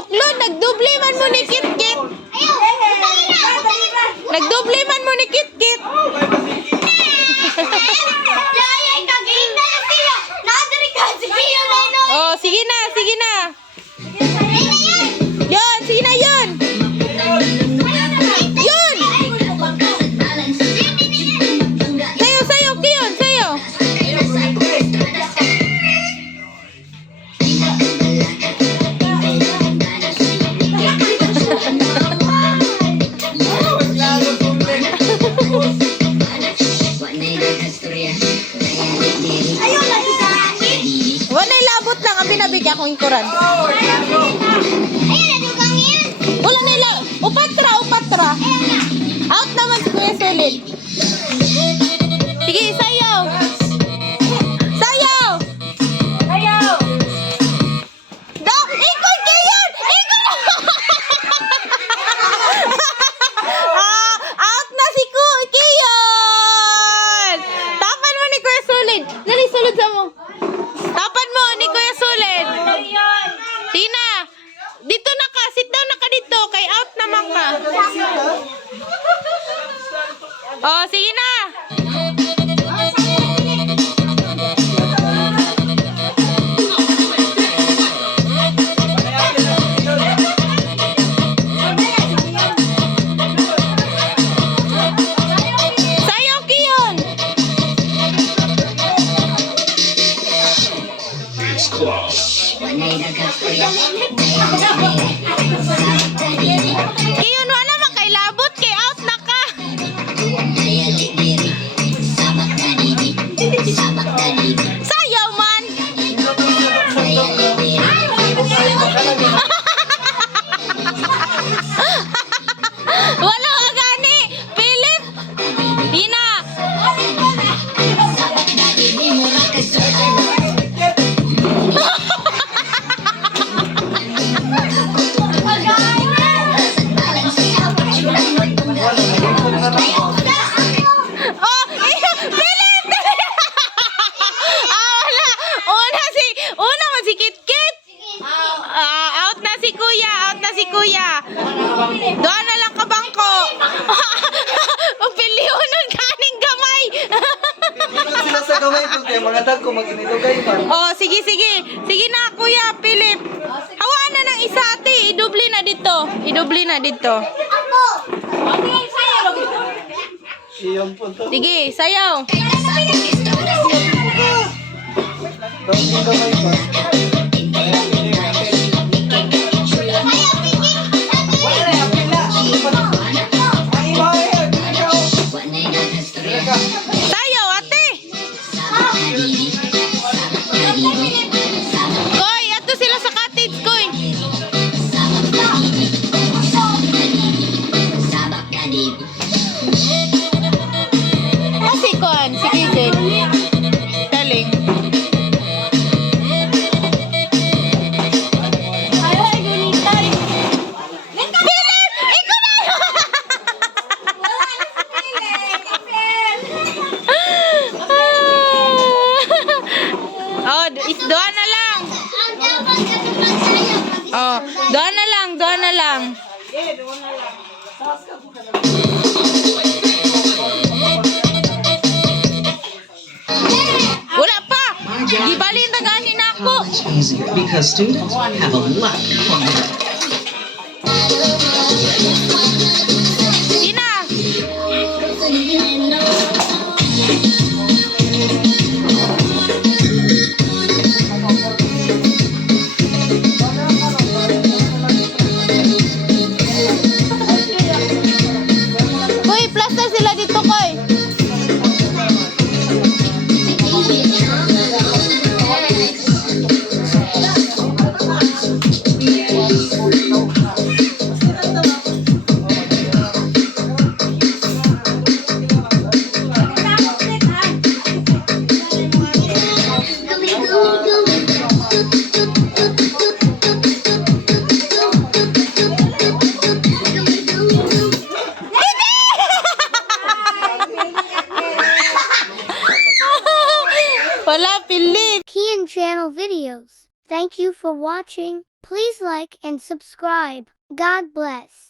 Tuklon, nagdoble man mo ni Kit-Kit. Nagdoble man mo ni Kit-Kit. Oh, sige na, sige na. Yun, sige na yun. Yun. Sayo, sayo, Kiyon, sayo. Wala labot lang ang binabigyan kong ikuran. Wala nila. Upatra, upatra. Out naman si Kuya Solid. Sige, sayaw. Sayaw. Sayaw. Dok, ikot kayo. Ikot. Out na si Kiyon. Tapan mo ni Kuya Solid. Dali, sulod sa mo. Tapan mo ni Kuya Solid. Tina, dito na ka. Sit down na ka dito. Kay out naman ka. Oh, sige na. Sayo, Kiyon. Kiyon, wala man kay labot. Kay out na ka. Sayaw man. Wala ka gani. Philip. Tina. Oh, Philip. Wala. Una man si Kit-Kit. Out na si Kuya, out na si Kuya. Doon na lang ka bangko. Piliunon kaning gamay. Sila sa gamay ko kaya mga tag ko mag-inilugay pa. Oh, sige, sige. Sige na, Kuya, Philip. Hawaan na ng isa, ate. Idubli na dito. Idubli na dito. Iyon po to. Sige, sayaw. Daw yung gamay pa. Sayaw, ate. Koy, ato sila sa cottage, Koy. Kasi kon, si Kizen. Galing. Philip! Ikaw na! Oh, doa na lang. Oh, doa na lang, doa na lang. Wala pa. Gibalin na gani na ako. Much easier because students have a lot of fun. Tina. Koy, plaster sila dito, Koy. Wala, Philip. Kian Channel videos. Thank you for watching. Please like and subscribe. God bless.